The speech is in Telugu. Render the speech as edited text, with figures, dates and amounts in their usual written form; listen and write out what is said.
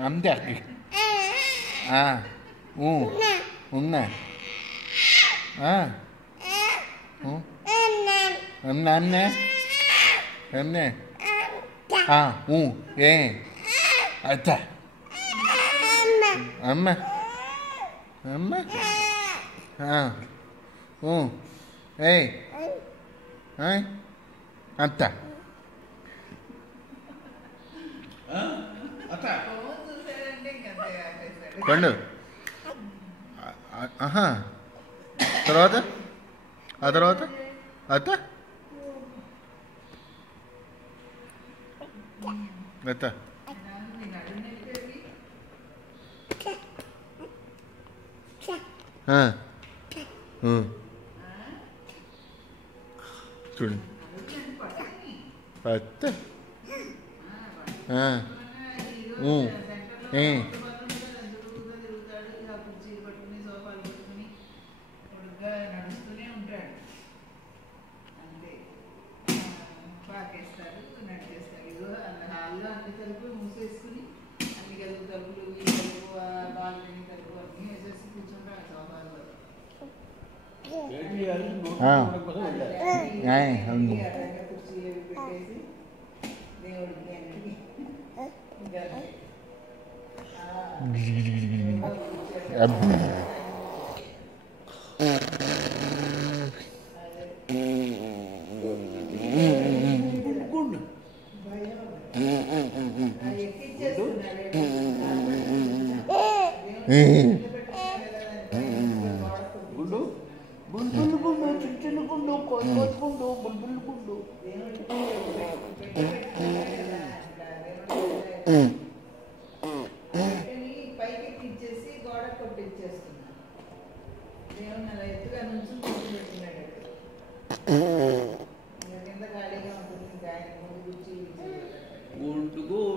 అంతే ఉన్నా అన్నే అన్నే ఏ అత్త అమ్మ అమ్మ ఏ అత్త పండు తర్వాత ఆ తర్వాత అత్త అత్త చూడండి అత్త నడుస్తూనే ఉంటాడు అంతే పాకేస్తారు నడిచేస్తారు ఇదో హాల్లో అన్ని తలుపులు మూసేసుకుని అన్ని గదులు తలుపులు ఈ తలుపు బాల్కనీ తలుపు అన్నీ వేసేసి కూర్చుంటాడు సోఫాలో కుర్చీలు పెట్టేసి దేవుడికి అన్నిటికీ పైకి ఎక్కించేసి గోడ కొట్టించేస్తున్నారు దేవుని అలా ఎత్తుగా నుంచి పెట్టినాడు కింద ఖాళీగా ఉంటుంది ఆయన ముందు కూర్చి